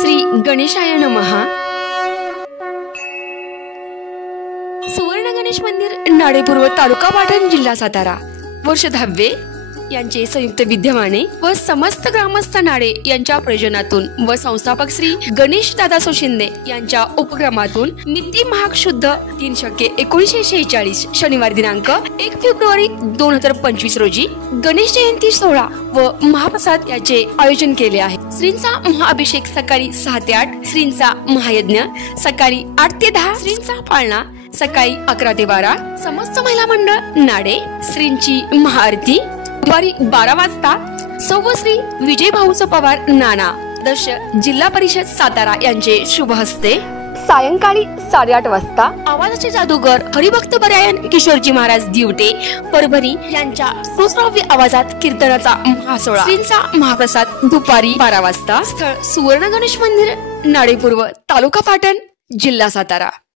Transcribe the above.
श्री गणेशाय नमः। सुवर्ण गणेश मंदिर, नाडेपूर्व, तालुका पाटण, जिल्हा सातारा। वर्ष 10वे यांचे संयुक्त विद्यमाने व समस्त ग्रामस्थ नाडे यांच्या प्रयोजनातून व संस्थापक श्री गणेश दादा शिंदे यांच्या उपक्रमातून मिती महाग शुद्ध 3/1946 शनिवार दिनांक 1 फेब्रुवारी 2025 रोजी गणेश जयंती सोहळा व महाप्रसाद याचे आयोजन केले आहे। श्रींचा महाअभिषेक सकाळी 6 ते 8, श्रींचा महायज्ञ सकाळी 8 ते 10, श्रींचा पाळणा सकाळी 11 ते 12, समस्त महिला मंडळ नाडे, श्रींची महाआरती दुपारी 12 वाजता सौ श्री विजय भाऊस पवार नाना दर्श जिल्हा परिषद सातारा यांचे शुभ हस्ते सायंकाळी 8:30 वाजता आवाजाचे जादूगर हरिभक्त परायण किशोरजी महाराज दिवटे परभणी यांच्या सुश्राव्य आवाजात कीर्तनाचा महासोहळा, श्रींचा महाप्रसाद दुपारी 12 वाजता। स्थळ सुवर्ण गणेश मंदिर, नाडेपूर्व, तालुका पाटण, जिल्हा सातारा।